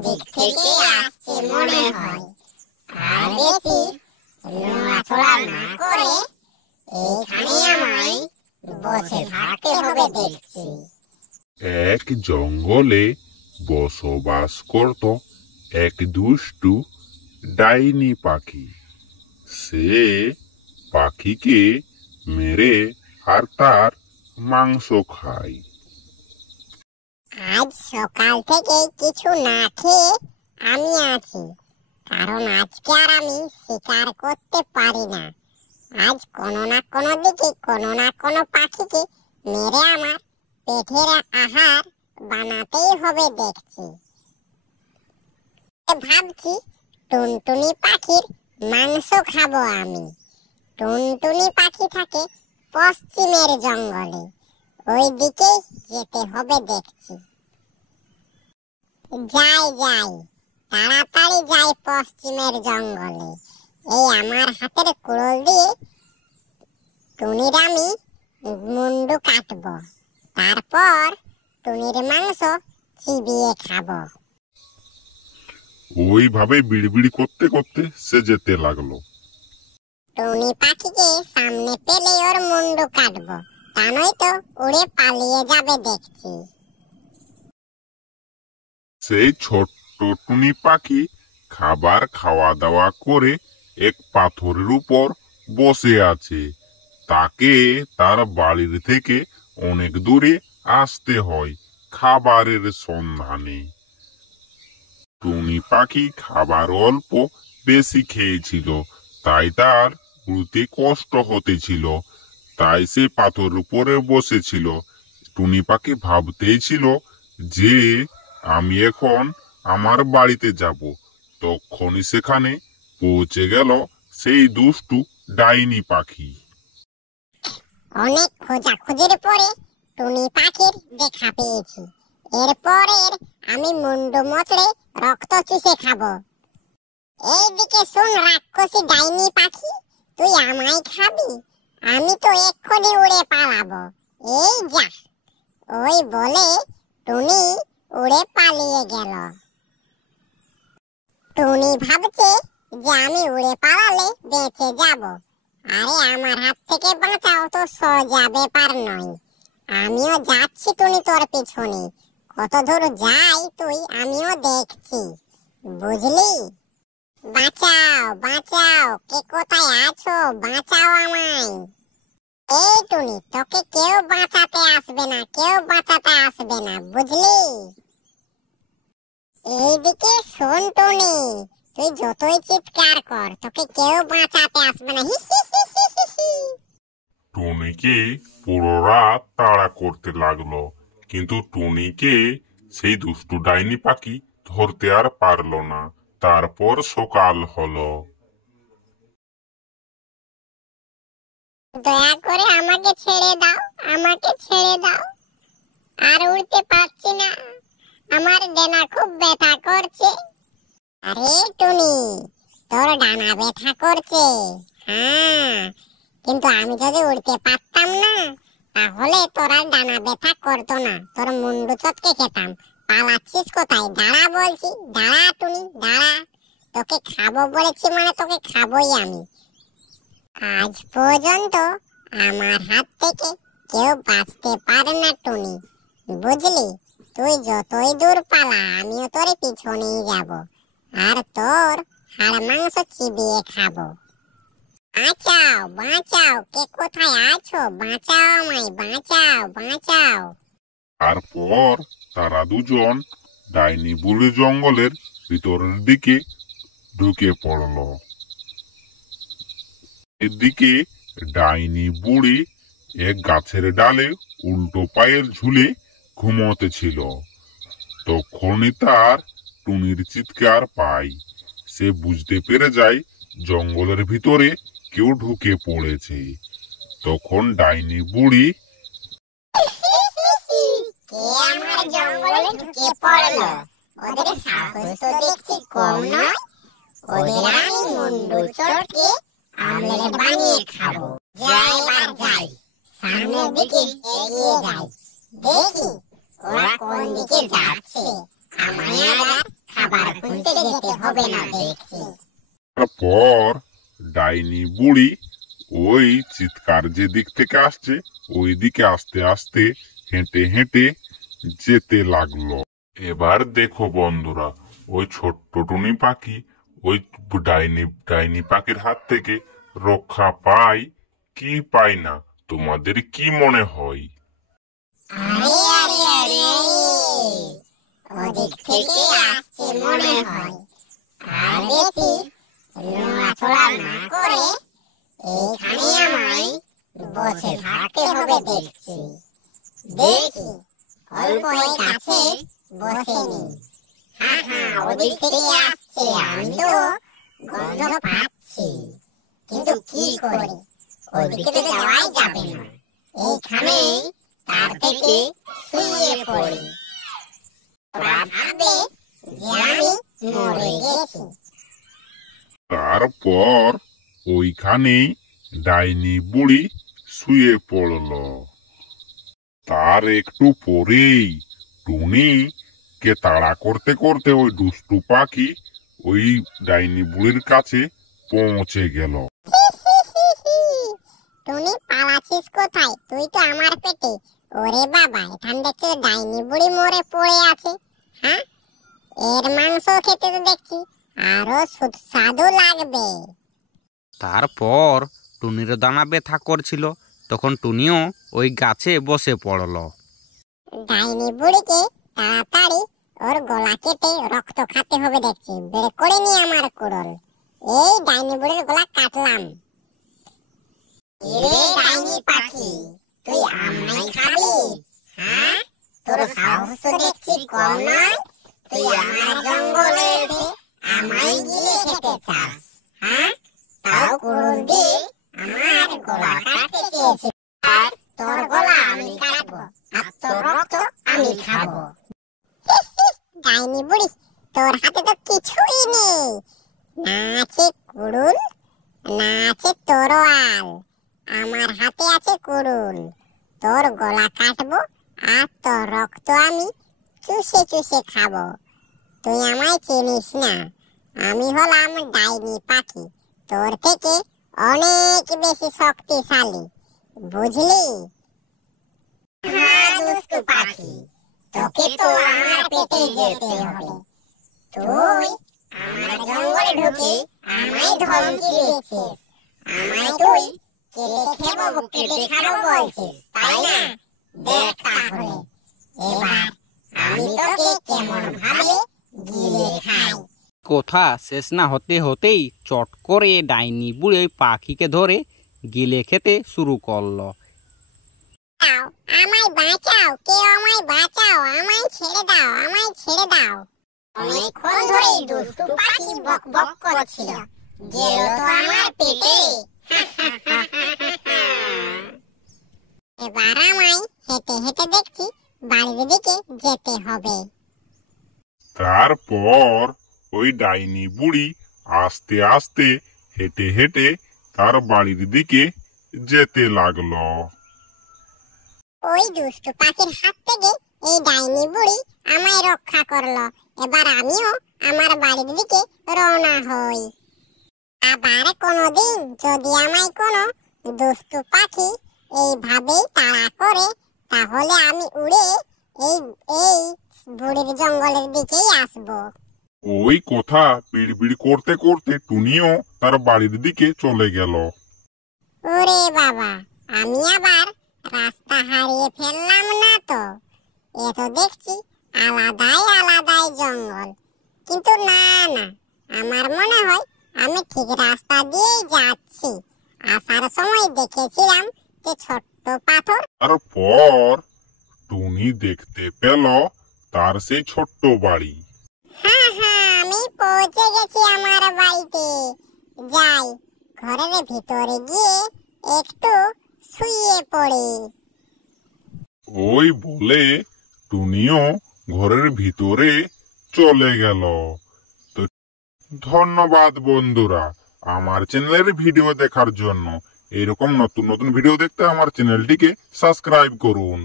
ওদিক থেকে আসছে মনে হয়। আর বেশি নড়াচড়া না করে এইখানে আমায় বসে থাকতে হবে দেখছি। এক জঙ্গলে বসবাস করত এক দুষ্টু ডাইনি পাখি। সে পাখিকে মেরে আর তার মাংস খায়। আজ সকাল থেকে কিছু না খেয়ে আমি আছি, কারণ আজকে আর আমি শিকার করতে পারি না। আজ কোনো না কোনো দিকে কোনো না কোনো পাখিকে মেরে আমার পেটের আহার বানাতেই হবে দেখছি। ভাবছি টুনটুনি পাখির মাংস খাবো আমি। টুনটুনি পাখি থাকে পশ্চিমের জঙ্গলে, ওই দিকেই যেতে হবে দেখছি। যাই তাড়াতাড়ি যাই পশ্চিমের জঙ্গলে। এই আমার হাতের কুড়োল দিয়ে টুনির আমি মুন্ডু কাটবো, তারপর টুনির মাংস চিবিয়ে খাবো। ওইভাবে বিড়বিড়ি করতে করতে সে যেতে লাগলো। টুনি পাখিকে সামনে পেলে ওর মুন্ডু কাটবো, তা নয়তো উড়ে পালিয়ে যাবে দেখছি। সেই ছোট্ট টুনি পাখি খাবার খাওয়া দাওয়া করে এক পাথরের উপর বসে আছে। তাকে তার বাড়ির থেকে অনেক দূরে আসতে হয় খাবারের সন্ধানে। টুনি পাখি খাবার অল্প বেশি খেয়েছিল, তাই তার উড়তে কষ্ট হতেছিল। তাই সে পাথরের উপরে বসেছিল। টুনি পাখি ভাবতেই ছিল যে আমি এখন আমার বাড়িতে যাব। তখনই সেখানে পৌঁছে গেল সেই দুষ্টু ডাইনি পাখি। অনেক খোঁজাখুঁজির পরে টুনি পাখির দেখা পেয়েছি। এরপরের আমি মুন্ডু মচড়ে রক্ত চুষে খাবো। এইদিকে শোন রাক্ষসী ডাইনি পাখি, তুই আমায় খাবি? আমি তো এক্ষুনি উড়ে পালাবো। এই যা! ওই বলে টুনি উড়ে পালিয়ে গেল। টুনি ভাবছে যে আমি উড়ে পালালে বেঁচে যাব। আরে আমার হাত থেকে বাঁচাও তো সোজা ব্যাপার নয়। আমিও যাচ্ছি টুনি তোর পিছনে। কত দূর যাই তুই আমিও দেখছি, বুঝলি? বাঁচাও বাঁচাও, কে কোথায় আছো? বাঁচাও আমায়। এই টুনি, তোকে কেউ বাঁচাতে আসবে না, কেউ বাঁচাতে আসবে না, বুঝলি? এইদিকে শোন টুনি, তুই যতই চিৎকার কর তোকে কেউ বাঁচাতে আসবে না। টুনিকে পুরো রাত তাড়া করতে লাগলো, কিন্তু টুনিকে সেই দুষ্টু ডাইনি পাখি ধরতে আর পারল না। তারপর সকাল হলো। দয়া করে আমাকে ছেড়ে দাও, আমাকে ছেড়ে দাও। আর উড়তে পারছি না, আমার ডানা খুব ব্যথা করছে। আরে টুনি, তোর ডানা ব্যথা করছে? হ্যাঁ, কিন্তু আমি যদি উড়তে পারতাম না, তাহলে তোর আর ডানা ব্যথা করতো না, তোর মুন্ডু চটকে খেতাম। পালাচ্ছিস কোথায়? দাঁড়া বলছি, দাঁড়া টুনি, দাঁড়া। তোকে খাবো বলেছি মানে তোকে খাবোই আমি। আজ পর্যন্ত আমার হাত থেকে কেউ বাঁচতে পারে না টুনি, বুঝলি? তুই যতই দূর পালা আমিও তোর পিছনেই যাব, আর তোর হাড় মাংস চিবিয়ে খাবো। বাঁচাও বাঁচাও, কে কোথায় আছো? বাঁচাও আমায়, বাঁচাও বাঁচাও। তারপর তারা দুজন ডাইনি বুড়ি জঙ্গলের ভিতরের দিকে ঢুকে পড়ল। এদিকে ডাইনি বুড়ি এক গাছের ডালে উল্টো পায়ের ঝুলে ঘুমোতেছিল। তখনই তার টুনির চিৎকার পায়। সে বুঝতে পেরে যায় জঙ্গলের ভিতরে কেউ ঢুকে পড়েছে। তখন ডাইনি বুড়ি, কে আমার জঙ্গলে ঢুকে পড়লো? ওদের সাহস তো দেখছি কম নয়। ওদের আমি মুন্ডু চটকে আমলেট বানিয়ে খাবো। যাই বার যাই, সামনের দিকে এগিয়ে যাই, দেখি ওরা কোন দিকে যাচ্ছে। আমায় আর খাবার হবে না দেখছি। তারপর ডাইনি বুড়ি ওই চিৎকার যে দিক থেকে আসছে ওই দিকে আস্তে আস্তে হেঁটে হেঁটে যেতে লাগলো। এবার দেখো বন্ধুরা, ওই ছোট্ট টুনি পাখি ওই ডাইনি পাখির হাত থেকে রক্ষা পায় কি পায় না, তোমাদের কি মনে হয়? আরে আরে আরে, ওদিক থেকে আসছে মনে হয়। আর বেশি নড়াচড়া না করে এইখানে আমায় বসে থাকতে হবে দেখছি। দেখি অল্প এই গাছে বসে নি। হ্যাঁ হ্যাঁ, ওদিক থেকে আসছে, আমি তো গন্ধ পাচ্ছি, কিন্তু কি করি, ওদিকে তো যাওয়াই যাবে না। এইখানে তার থেকে শুয়ে পড়ি, ওরা ভাবে যে আমি মরে গেছি। তারপর ওইখানেই ডাইনি বুড়ি শুয়ে পড়ল। তার একটু পরেই টুনি কে তাড়া করতে করতে ওই দুষ্টু পাখি ওই ডাইনি বুড়ির কাছে পৌঁছে গেল। টুনি পালাছিস কোথায়? তুই তো আমার পেটে। ওরে বাবা, এখান দেখছি ডাইনি বুড়ি মরে পড়ে আছে। হ্যাঁ, এর মাংস খেতে তো দেখছি আরো সুস্বাদু লাগবে। তারপর টুনির দানা ব্যথা করছিল, তখন টুনিও ওই গাছে বসে পড়ল। ডাইনি বুড়িকে তাড়াতাড়ি ওর গলা কেটে রক্ত খাতে হবে দেখছি। বের করে নি আমার কুড়োল, এই ডাইনি বুড়ির গলা কাটলাম। এরে ডাইনি পাখি, তুই আমায় খাবি? হ্যাঁ, তোর সাহস তো দেখছি কম নয়। তুই আমার জঙ্গলে এসে আমায় গিলে খেতে চাস? হ্যাঁ, তাও কুড়োল দিয়ে আমার গলা কাটতে চেয়েছিস, আর তোর গলা আমি কাটবো, আর তোর রক্ত আমি খাবো। ডাইনি বুড়ি, তোর হাতে তো কিছুই নেই, না আছে কুড়ুল না আছে তরোয়াল। আমার হাতে আছে কুড়ুল, তোর গলা কাটবো আর তোর রক্ত আমি চুষে চুষে খাবো। তুই আমায় চিনিস না, আমি হলাম ডাইনি পাখি, তোর থেকে অনেক বেশি শক্তিশালী, বুঝলি? হ্যাঁ দুষ্টু পাখি, তোকে তো আমার পেটে যেতে হবে। তুই আমার জঙ্গলে ঢুকে আমায় ধমকি দিচ্ছিস, আমায় তুই কেটে খাবো বলছিস, তাই না? দেখ তাহলে এবার আমি তোকে কেমন ভাবে গিলে খাই। কথা শেষ না হতে হতেই চট করে ডাইনি বুড়ি ওই পাখিকে ধরে গিলে খেতে শুরু করলো। আমায় বাঁচাও, কেউ আমায় বাঁচাও, আমায় ছেড়ে দাও, আমায় ছেড়ে দাও। অনেকক্ষণ ধরে দুষ্টু পাখি বক বক করছিল, গেল তো আমার পেটে। এবার আমায় হেঁটে হেঁটে দেখছি বাড়ির দিকে যেতে হবে। তারপর ওই ডাইনি বুড়ি আস্তে আস্তে হেঁটে হেঁটে তার বাড়ির দিকে যেতে লাগলো। ওই দুষ্টু পাখির হাত থেকে এই ডাইনি বুড়ি আমায় রক্ষা করলো। এবার আমিও আমার বাড়ির দিকে রওনা হই। আবার কোনোদিন যদি আমায় কোনো দুষ্টু পাখি এইভাবেই তাড়া করে, তাহলে আমি উড়ে এই এই বুড়ির জঙ্গলের দিকেই আসবো। ওই কথা বিড়বিড় করতে করতে টুনিও তার বাড়ির দিকে চলে গেল। ওরে বাবা, আমি আবার রাস্তা হারিয়ে ফেললাম না তো? এ তো দেখছি আলাদাই আলাদাই জঙ্গল, কিন্তু না না, আমার মনে হয় আমি ঠিক রাস্তা দিয়েই যাচ্ছি। আসার সময় দেখেছিলাম যে ছোট্ট পাথর। তারপর টুনি দেখতে পেল তার সেই ছোট্ট বাড়ি। হ্যাঁ হ্যাঁ, আমি পৌঁছে গেছি আমার বাড়িতে। যাই, ঘরের ভিতরে গিয়ে একটু শুয়ে পড়ি। ওই বলে টুনিও ঘরের ভিতরে চলে গেল। তো ধন্যবাদ বন্ধুরা আমার চ্যানেলের ভিডিও দেখার জন্য। এরকম নতুন নতুন ভিডিও দেখতে আমার চ্যানেলটিকে সাবস্ক্রাইব করুন।